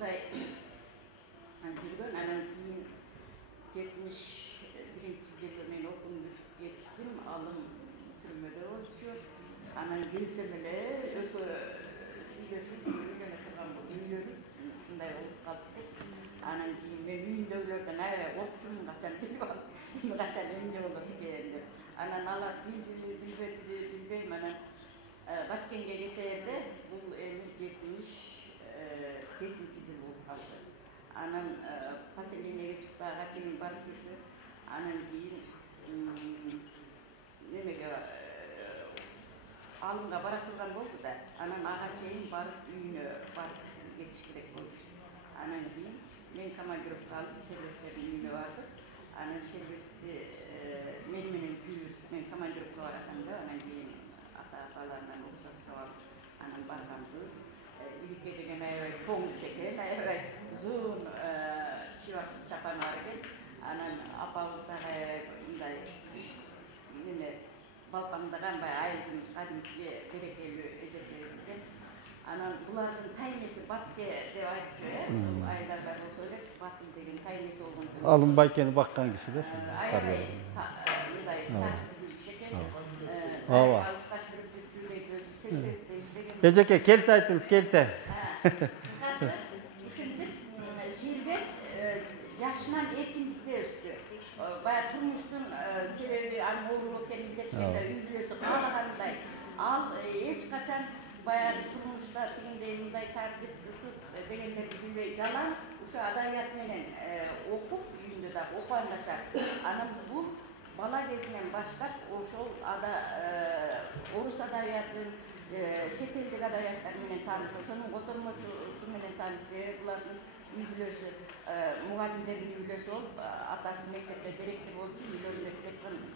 ушундай жүргөн. Анан кийин 71-жылы мен окуп кеттим, алым түрмөдө болчу. Анан келсем эле өкө сүйлөшүп жүргөн турган бул үйлөрү ушундай болуп калды. Анан кийин мен үйүндөгүлөрдөн аябай коркчумун, качан билип алып, качан эмне болот экен деп. Анан алар билбейм. Анан Баткенге кетерде бул эми 77-жыл болуп калды. Анан поселениеге чыкпага чейин барып жүрдү. Анан кийин немеге алымга бара турган болду да. Анан ага чейин барып үйүнө барып кетиш керек болду. Анан кийин мен командировка алып Шербеттердин үйүнө бардык. Анан Шербетте мен менен жүрүп, мен командировка баратам да. Анан кийин ата-апаларынан уруксат сурап алып, анан барганбыз. Илике деген аябай чоң экен, аябай узун чапан бар экен. Анан апабыз дагы аябай мындай эмне балпаңдаган айылдын кадимки берекелүү эжекебиз экен. Анан булардын тайнеси Батке деп айтчу, айылдарда болсо эле Батым деген тайнеси болгон. Алым Байкени баккан киши да. Аябай мындай касыптуу киши экен. Ооба. Эжеке келте айтыңыз, келте. Кыскасы, ушинтип Шербет жашынан эркиндикте өстү. Баягы турмуштун себеби анын оору экенин билишкенде үй бүлөсү каалагандай. Ал эч качан баягы турмушта тигиндей мындай тартип ысык дегендерди билбей жалаң ушу адабият менен окуп, үйүндө да окугандашат. Анан бул бала кезинен баштап ошол орус адабиятын, чет элдик адабияттар менен тааныш, ошонун котормочусу менен тааныш. Булардын үй бүлөсү мугалимдердин үй бүлөсү болуп, атасы мектепте директор болчу, үйлөрүндө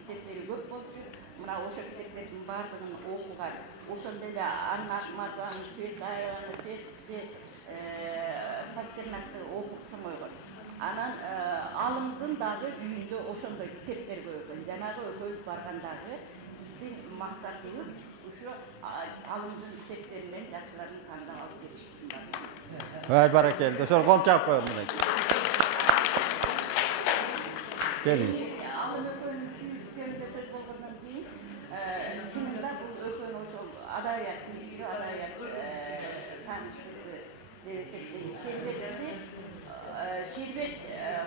китептери көп болчу. Мына ошо китептердин баардыгын окуган. Ошондо эле Анна Ахматованы, Светаеваны, Пастернакты окуп чоңойгон. Анан алымдын дагы үйүндө ошондой китептер көп экен. Жанагы өкөбүз баргандагы биздин максатыбыз ушу алымдын китептери менен жакшыларын тандап алып келиш. Vay barakelde. Ошол кол чаап коелу мына. Келиңиz. Алым өкөнүн сүйүшкөнүндө сөз болгондон кийин чынында бул өкөн ошол адабият билүү, адабият тааныштырды деп эсептейм. Шербет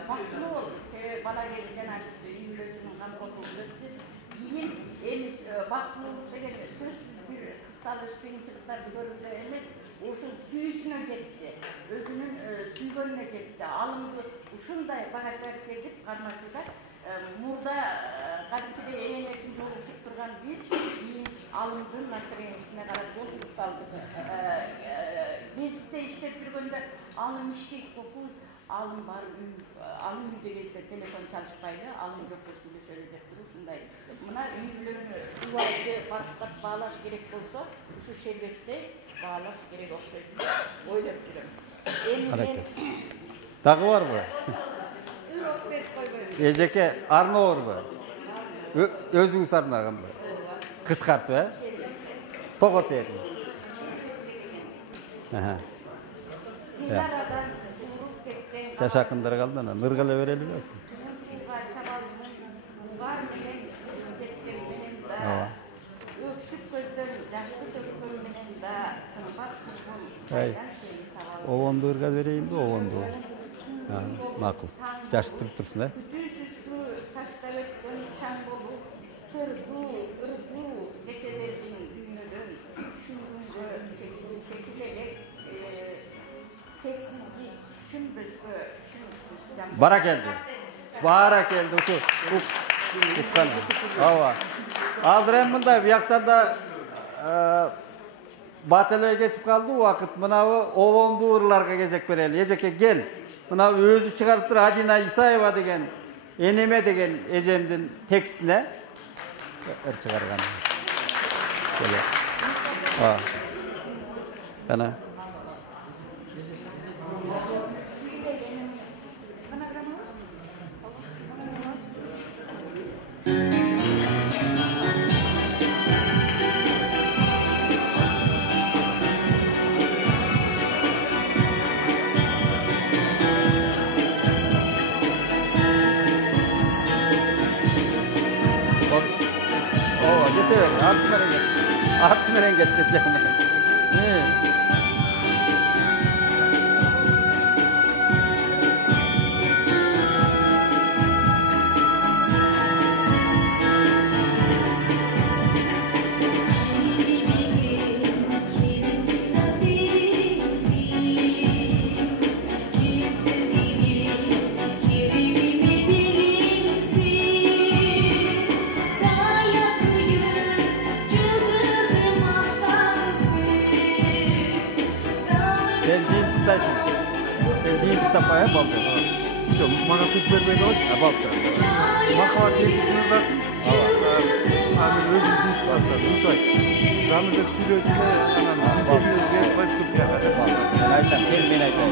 бактылуу болду. Себеби бала кези жана үй бүлөсүнүн камкордугунда өттү. Кийин эми бактылуулук деген сөз бир кысталыш кыйынчылыктарды көрүүгө эмес, ошол сүйүүсүнө жетти, өзүнүн сүйгөнүнө жетти. Алымды ушундай багаттар чегип карматууда мурда кадимкидей энелердин жолугушуп турган биз кийин алымдын настроениясине карап жолугуп калдык. Гезитте иштеп жүргөндө алым иштейт болуп, алым бар, алым үйдө кезде телефон чалышпайлы, алым жокко сүйлөшөлү деп туруп ушундай. Мына үй бүлөнү убайды баштап баалаш керек болсо, ушу Шербетте баалаш керек окшойт деп ойлоп жүрөм. Эми мен Дагы барбы? Эжеке арна барбы? Өзүңүз арнаганбы? Кыскартып, Тогот эрди. Сингарадан суруп кеткен Жашакындар калды, анан ыргала берели белесиң. Өксүп көздөн жашты төккөн менен да сынбак сынбак. Обонду ырга берейин да, обонду. Макул. Жашы туруп турсун, Күтүүсүздүү таштап өткөн шаң болуп, сырдуу, ырдуу жекелердин дүйнөдөн түшүнгөнгө чечилелек, чексизги түшүнбөскө түшүнүксүз. Бара келди. Ушу уккан. Ооба. Азыр эми мындай бияктан да бателей кетип калды убакыт. Мынабы обондуу ырларга кезек берели. Эжеке кел. Мына өзү чыгарып тур Адина Исаева деген энеме деген эжемдин текстине чыгарган. Кана. menen getireceğim. Tapaya baldı. Yok, bana tuz vermeyi var. Baldı. Makavat yetkisini versin. Abi özüm düz var. Lütfen. Zamanda sürücüne anam. Bir baş tuttu ya. Ben aytan, ben aytan.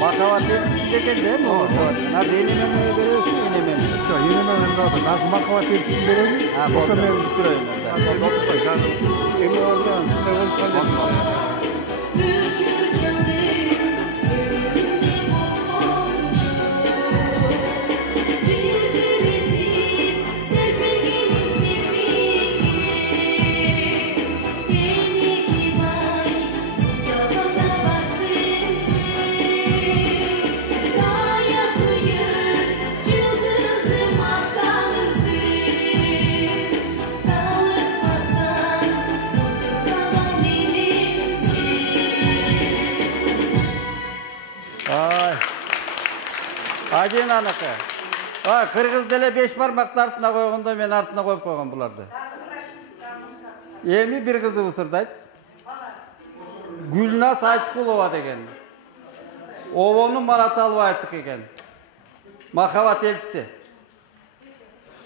Makavat yetkisi deken değil mi o? Nasıl yenememeye veriyorsun yenememeye? Yok, yenememeye kaldı. Nasıl makavat yetkisini verelim? Ha, bolsa ben bitireyim ben. Eli oradan, ne olup kalacak? Acıyın anaka. Kırgız dele 5 parmakta artına koyğunda men artına koyup koygan bulardı. Emi bir kızı ısırdaydı. Gülnaz Aytkulova degen. Ovonun Marat Albaytık eken. Makavat elçisi.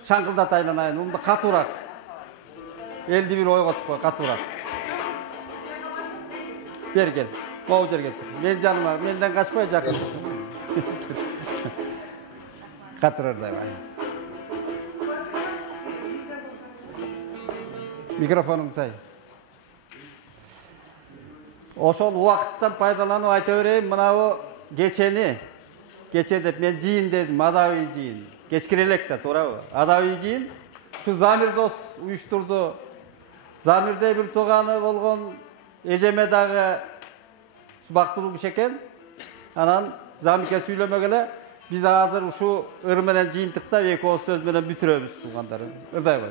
Şankıldat aylanayın. Onda katurak. Eldi bir oy koyup koy, katurak. Ber gel. Mavcer getir. Men canıma, menden kaçmayacak. Katırırday var. Mikrofonum say. Oşol uақыттан пайдаланып айта берейин, мынау кече деп мен жийин дедим, адабий жийин. Кечкире элек да, туурабы? Адабий жийин. Şu Zamir Dос уюштурду. Zamirde bir togаны болгон, эжеме дагы бактылуу киши экен. Анан Замирге сүйлөмөгөлө biz hazır şu ırmenen jıyıntıkta ve o söz menen bütüröbüz tuğandarım. Irday var.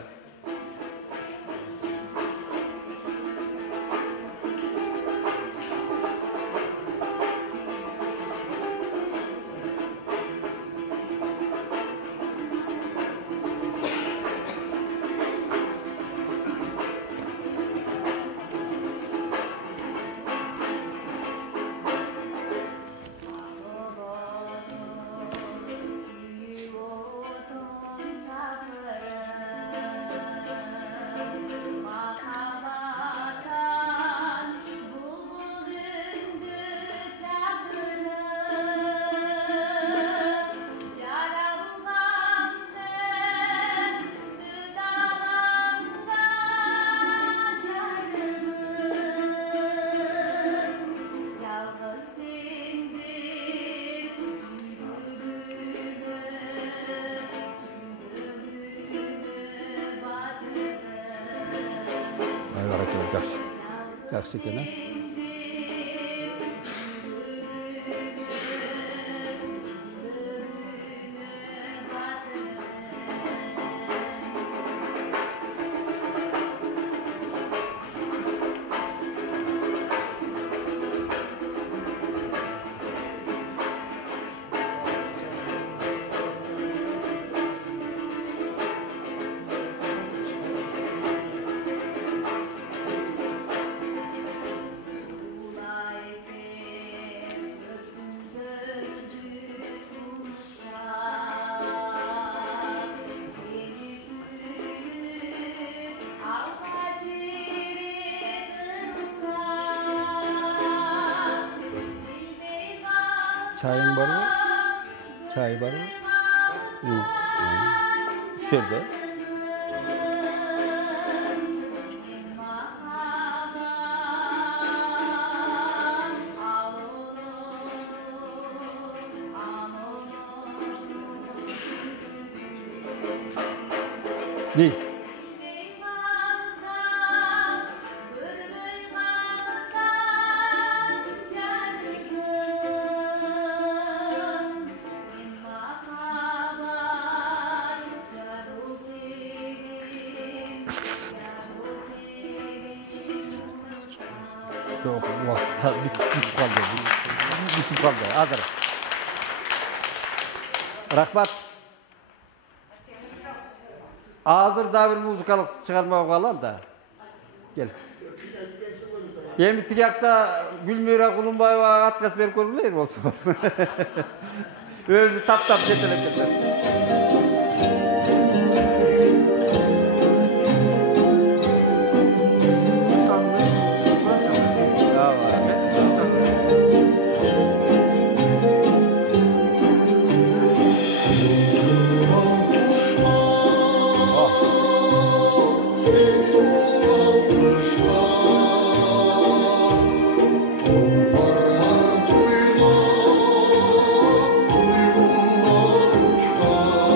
Yaxşı ekan, ha? Çayın var mı? Çay var mı? Yok. Şöyle. Ne? Yok, bitip kaldı. Bitip kaldı. Hazır. Rahmat. Hazır da bir müzikalik çıkarmaya kalan da. Gel. Yemi tigakta Gülmira Kulumbayeva atkas berip ko'rilmaydi olsun. Özü tap getirip Parlar tuyma, tuygunlar uçlar.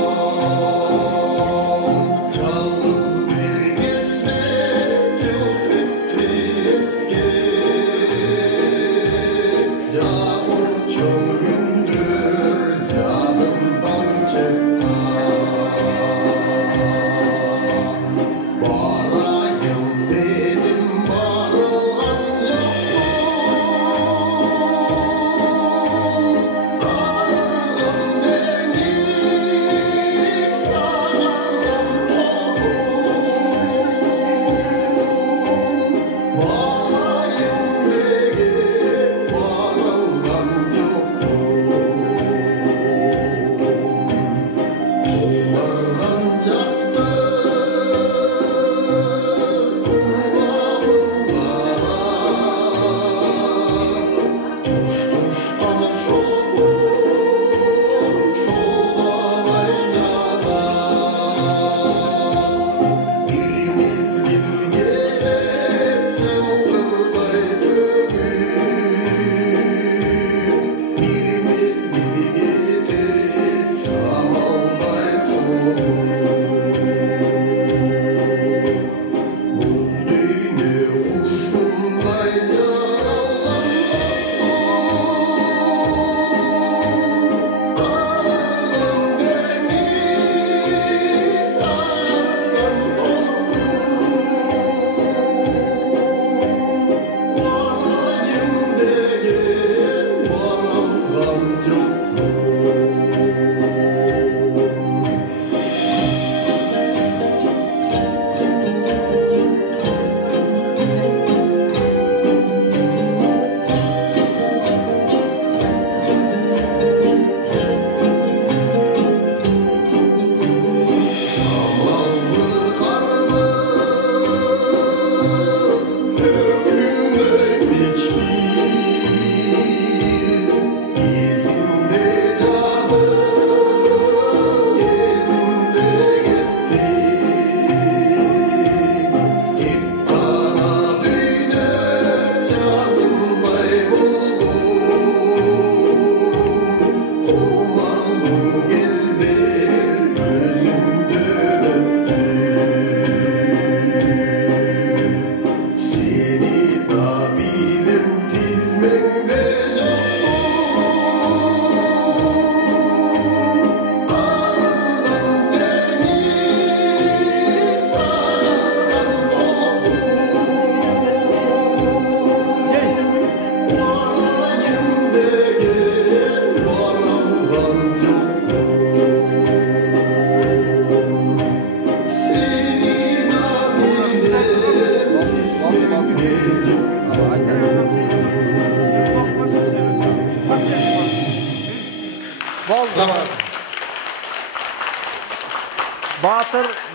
Boldu.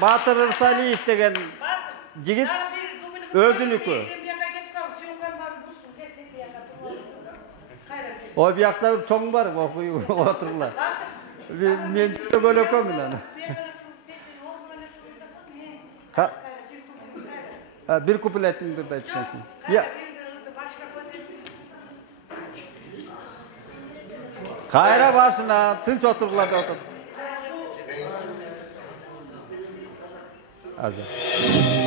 Batır Irsaliyev degen jigit özünükü. O bir yakta bir çoğun var, okuyu otururlar. Men gölökö minen. Bir kupletingdir da içkensin. Ya. Kayra başına tınç otururlar da otur. Azar.